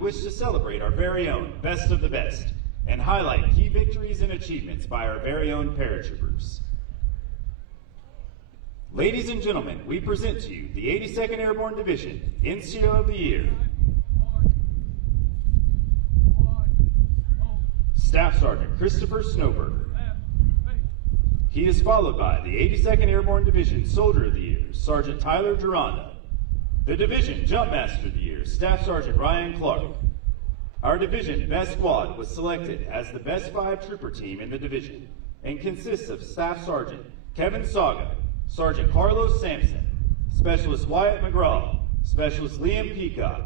wish to celebrate our very own best of the best and highlight key victories and achievements by our very own paratroopers. Ladies and gentlemen, we present to you the 82nd Airborne Division NCO of the Year. Staff Sergeant Christopher Snowberger. He is followed by the 82nd Airborne Division Soldier of the Year, Sergeant Tyler Duranda. The Division Jumpmaster of the Year, Staff Sergeant Ryan Clark. Our Division Best Squad was selected as the Best 5 Trooper Team in the Division and consists of Staff Sergeant Kevin Saga, Sergeant Carlos Sampson, Specialist Wyatt McGraw, Specialist Liam Peacock,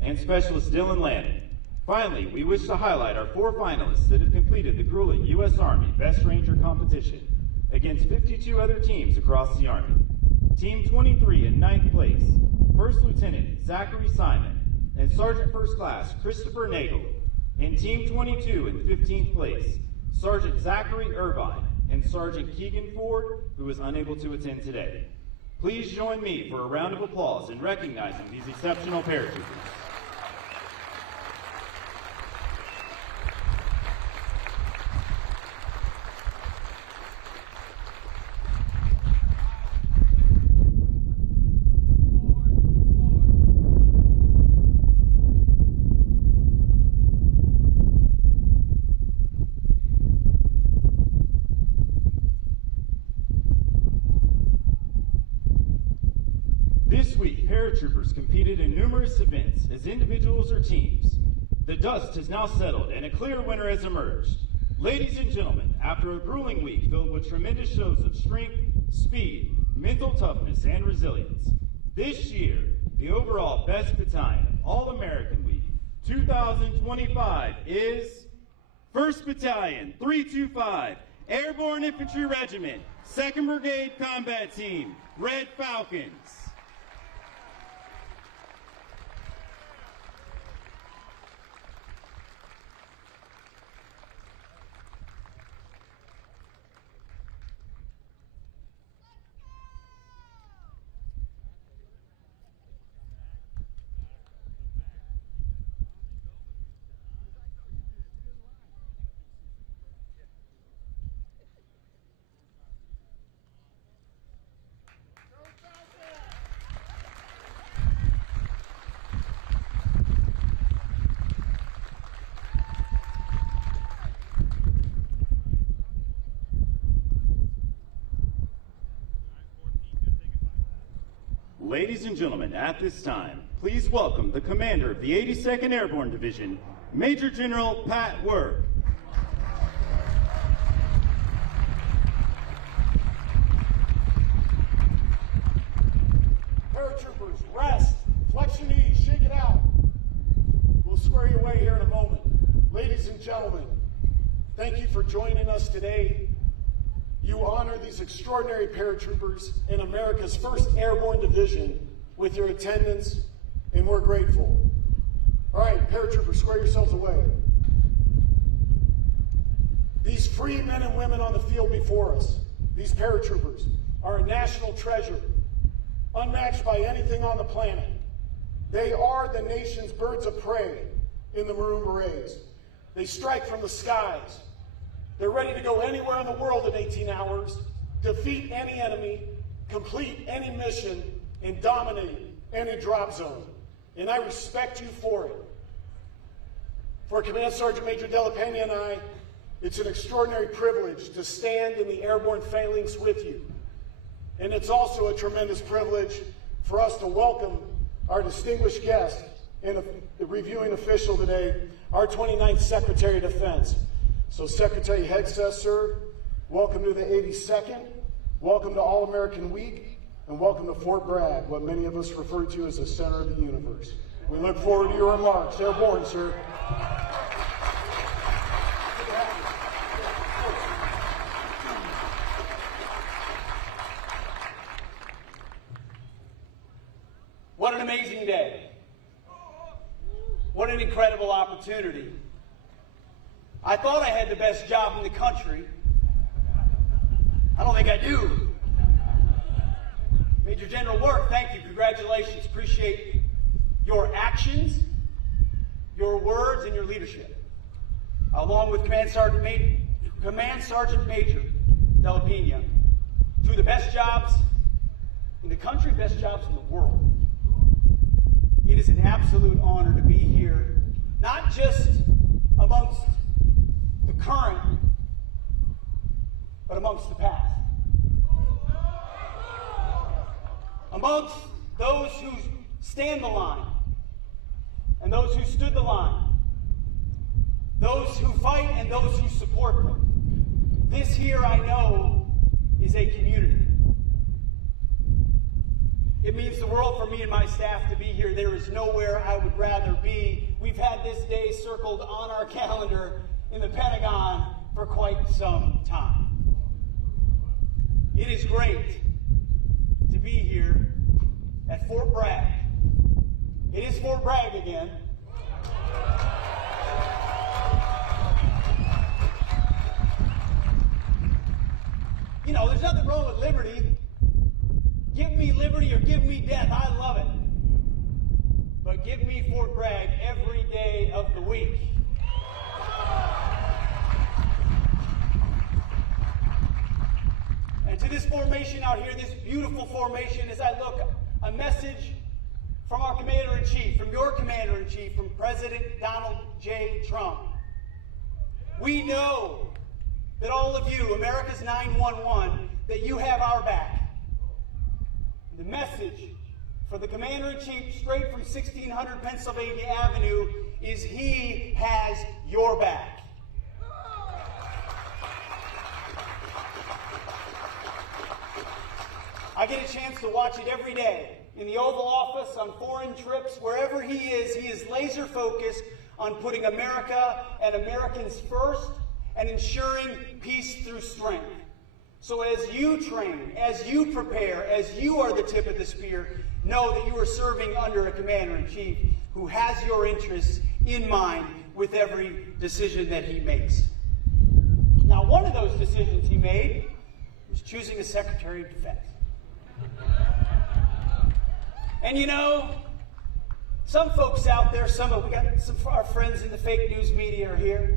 and Specialist Dylan Landon. Finally, we wish to highlight our 4 finalists that have completed the grueling U.S. Army Best Ranger competition against 52 other teams across the Army. Team 23 in 9th place, First Lieutenant Zachary Simon and Sergeant First Class Christopher Nagel. And Team 22 in 15th place, Sergeant Zachary Irvine and Sergeant Keegan Ford, who was unable to attend today. Please join me for a round of applause in recognizing these exceptional paratroopers. This week, paratroopers competed in numerous events as individuals or teams. The dust has now settled and a clear winner has emerged. Ladies and gentlemen, after a grueling week filled with tremendous shows of strength, speed, mental toughness, and resilience, this year, the overall Best Battalion All-American Week 2025 is 1st Battalion 325 Airborne Infantry Regiment, 2nd Brigade Combat Team, Red Falcons. Ladies and gentlemen, at this time, please welcome the commander of the 82nd Airborne Division, Major General Pat Work. Paratroopers, rest, flex your knees, shake it out. We'll square you away here in a moment. Ladies and gentlemen, thank you for joining us today. You honor these extraordinary paratroopers in America's 1st Airborne Division with your attendance, and we're grateful. All right, paratroopers, square yourselves away. These free men and women on the field before us, these paratroopers, are a national treasure, unmatched by anything on the planet. They are the nation's birds of prey in the Maroon Berets. They strike from the skies. They're ready to go anywhere in the world in 18 hours, defeat any enemy, complete any mission, and dominate any drop zone. And I respect you for it. For Command Sergeant Major Della Pena and I, it's an extraordinary privilege to stand in the airborne phalanx with you. And it's also a tremendous privilege for us to welcome our distinguished guest and the reviewing official today, our 29th Secretary of Defense. So Secretary Hegseth, sir, welcome to the 82nd, welcome to All-American Week, and welcome to Fort Bragg, what many of us refer to as the center of the universe. We look forward to your remarks. Airborne, sir. What an amazing day. What an incredible opportunity. I thought I had the best job in the country. I don't think I do. Major General Work, thank you. Congratulations. Appreciate your actions, your words, and your leadership, along with Command Sergeant Major Della Pena, to the best jobs in the country, best jobs in the world. It is an absolute honor to be here, not just amongst the current, but amongst the past. Amongst those who stand the line, and those who stood the line, those who fight and those who support them. This here, I know, is a community. It means the world for me and my staff to be here. There is nowhere I would rather be. We've had this day circled on our calendar in the Pentagon for quite some time. It is great to be here at Fort Bragg. It is Fort Bragg again. You know, there's nothing wrong with liberty. Give me liberty or give me death. I love it. But give me Fort Bragg every day of the week. And to this formation out here, this beautiful formation, as I look, a message from our Commander-in-Chief, from your Commander-in-Chief, from President Donald J. Trump. We know that all of you, America's 911, that you have our back. The message for the Commander-in-Chief straight from 1600 Pennsylvania Avenue is he has your back. I get a chance to watch it every day. In the Oval Office, on foreign trips, wherever he is laser focused on putting America and Americans first and ensuring peace through strength. So as you train, as you prepare, as you are the tip of the spear, know that you are serving under a Commander-in-Chief who has your interests in mind with every decision that he makes. Now, one of those decisions he made was choosing a Secretary of Defense. And you know, some folks out there, we got some of our friends in the fake news media are here.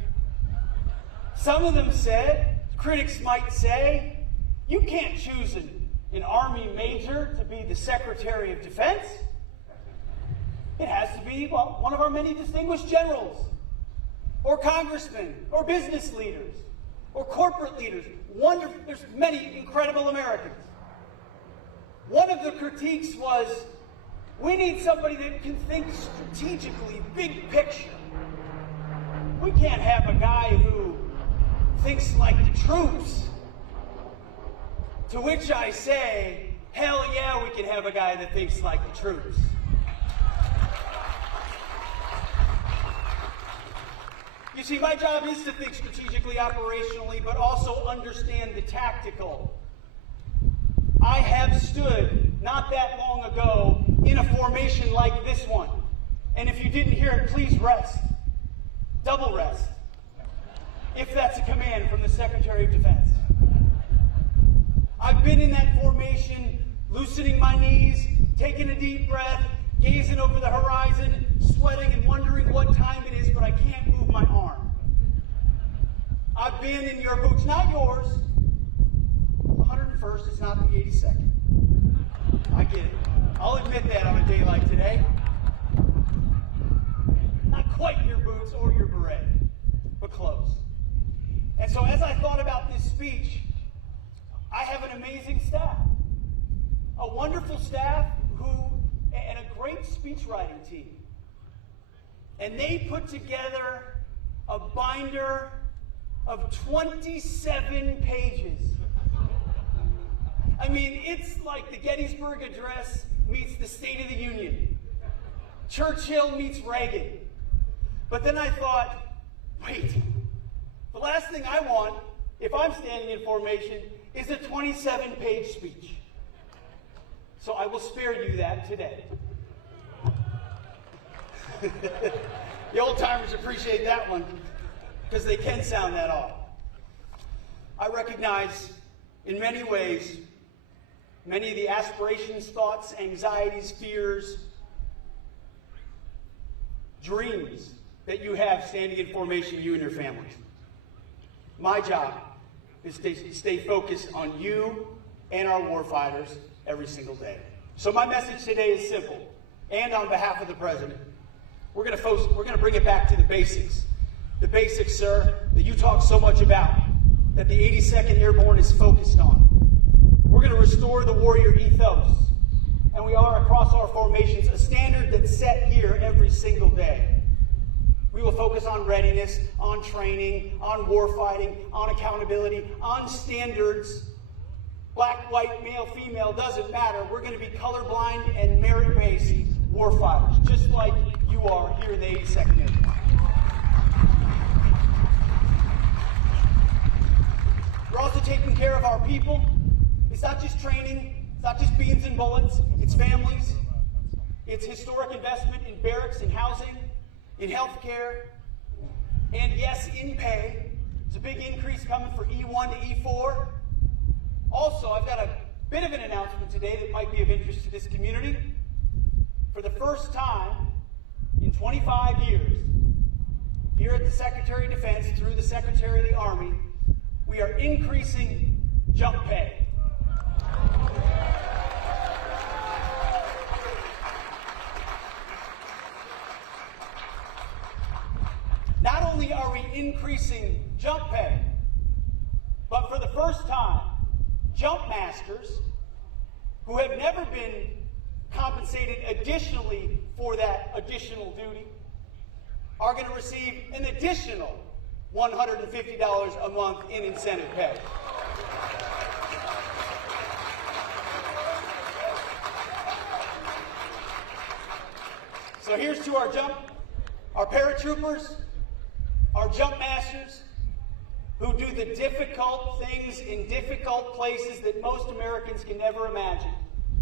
Some of them said, critics might say, you can't choose an Army major to be the Secretary of Defense. It has to be, well, one of our many distinguished generals, or congressmen, or business leaders, or corporate leaders. There's many incredible Americans. One of the critiques was, we need somebody that can think strategically, big picture. We can't have a guy who thinks like the troops. To which I say, hell yeah, we can have a guy that thinks like the troops. You see, my job is to think strategically, operationally, but also understand the tactical. I have stood not that long ago in a formation like this one. And if you didn't hear it, please rest. Double rest. If that's a command from the Secretary of Defense. I've been in that formation, loosening my knees, taking a deep breath, gazing over the horizon, sweating and wondering what time it is, but I can't move my arm. I've been in your boots, not yours. 101st, it's not the 82nd. I get it. I'll admit that on a day like today. Not quite your boots or your beret, but close. And so as I thought about this speech, I have an amazing staff. A wonderful staff and a great speech writing team. And they put together a binder of 27 pages. I mean, it's like the Gettysburg Address meets the State of the Union. Churchill meets Reagan. But then I thought, wait, the last thing I want, if I'm standing in formation, is a 27-page speech. So I will spare you that today. The old-timers appreciate that one, because they can sound that off. I recognize, in many ways, many of the aspirations, thoughts, anxieties, fears dreams that you have standing in formation, you and your families. My job is to stay focused on you and our warfighters every single day. So my message today is simple, and on behalf of the President, we're going to bring it back to the basics. The basics, sir, that you talk so much about, that the 82nd Airborne is focused on. We're going to restore the warrior ethos, and we are across our formations, a standard that's set here every single day. We will focus on readiness, on training, on warfighting, on accountability, on standards. Black, white, male, female, doesn't matter. We're going to be colorblind and merit-based warfighters, just like you are here in the 82nd Airborne. We're also taking care of our people. It's not just training, it's not just beans and bullets, it's families. It's historic investment in barracks and housing, in health care, and yes, in pay. There's a big increase coming for E1 to E4. Also, I've got a bit of an announcement today that might be of interest to this community. For the first time in 25 years, here at the Secretary of Defense, through the Secretary of the Army, we are increasing jump pay. Not only are we increasing jump pay, but for the first time, jump masters who have never been compensated additionally for that additional duty are going to receive an additional $150 a month in incentive pay. So here's to our paratroopers, our jump masters, who do the difficult things in difficult places that most Americans can never imagine.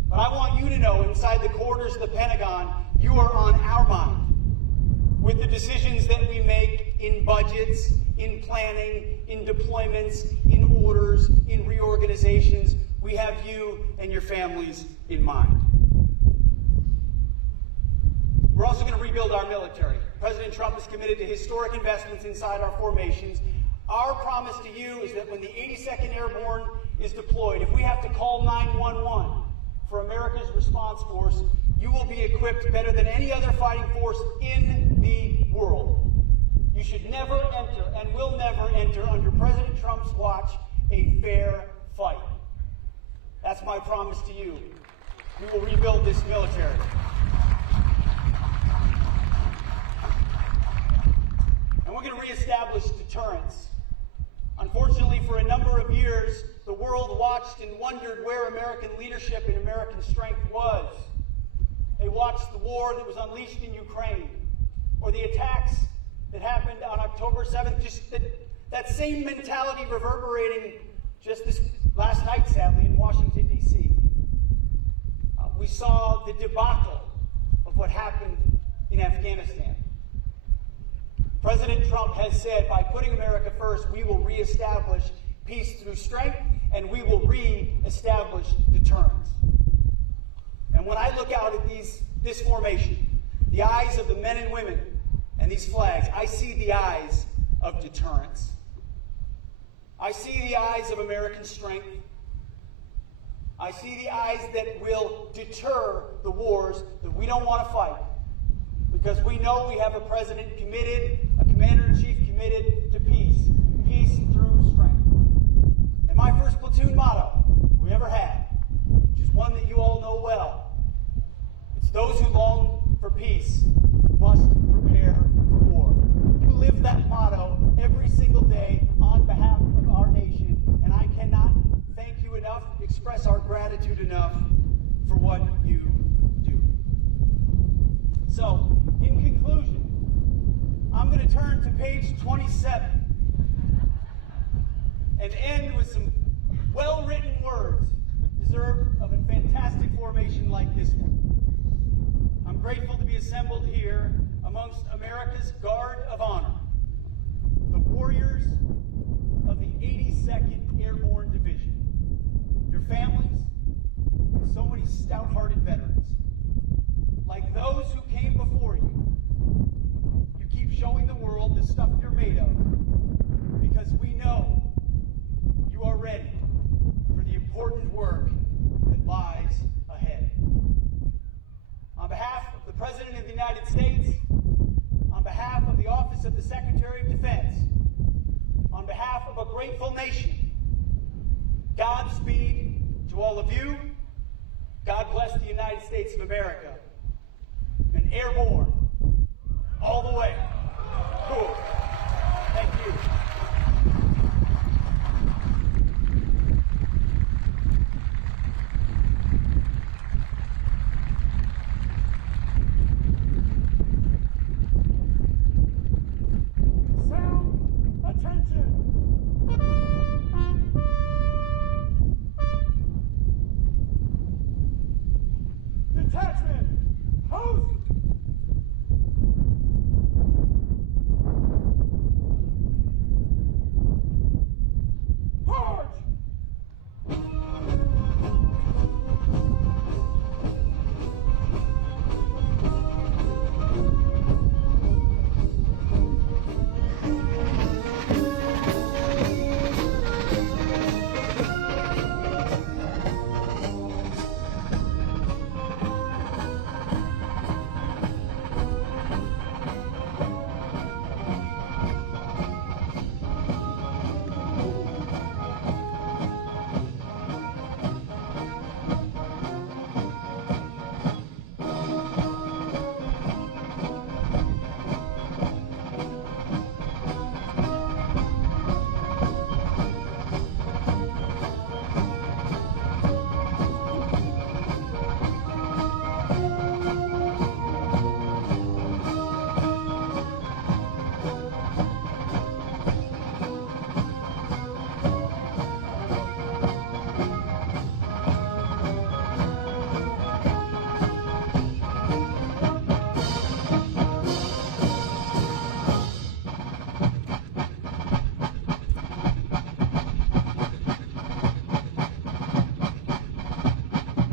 But I want you to know, inside the corridors of the Pentagon, you are on our mind. With the decisions that we make in budgets, in planning, in deployments, in orders, in reorganizations, we have you and your families in mind. We're also going to rebuild our military. President Trump is committed to historic investments inside our formations. Our promise to you is that when the 82nd Airborne is deployed, if we have to call 911 for America's response force, you will be equipped better than any other fighting force in the world. You should never enter and will never enter under President Trump's watch a fair fight. That's my promise to you. We will rebuild this military. And we're going to reestablish deterrence. Unfortunately, for a number of years, the world watched and wondered where American leadership and American strength was. They watched the war that was unleashed in Ukraine, or the attacks that happened on October 7th, just that same mentality reverberating just this last night, sadly, in Washington, D.C. We saw the debacle of what happened in Afghanistan. President Trump has said, by putting America first, we will reestablish peace through strength, and we will reestablish deterrence. And when I look out at this formation, the eyes of the men and women and these flags, I see the eyes of deterrence. I see the eyes of American strength. I see the eyes that will deter the wars that we don't want to fight, because we know we have a president committed, a commander-in-chief committed to peace through strength. And my first platoon motto we ever had, which is one that you all know well, it's those who long for peace must prepare for war. You live that motto every single day on behalf of our nation, and I cannot thank you enough, express our gratitude enough for what you do. So, in conclusion, I'm going to turn to page 27 and end with some well-written words deserved of a fantastic formation like this one. I'm grateful to be assembled here amongst America's Guard of Honor, the warriors of the 82nd Airborne Division, your families, and so many stout-hearted veterans. Like those who came before you, grateful nation. Godspeed to all of you. God bless the United States of America. And airborne.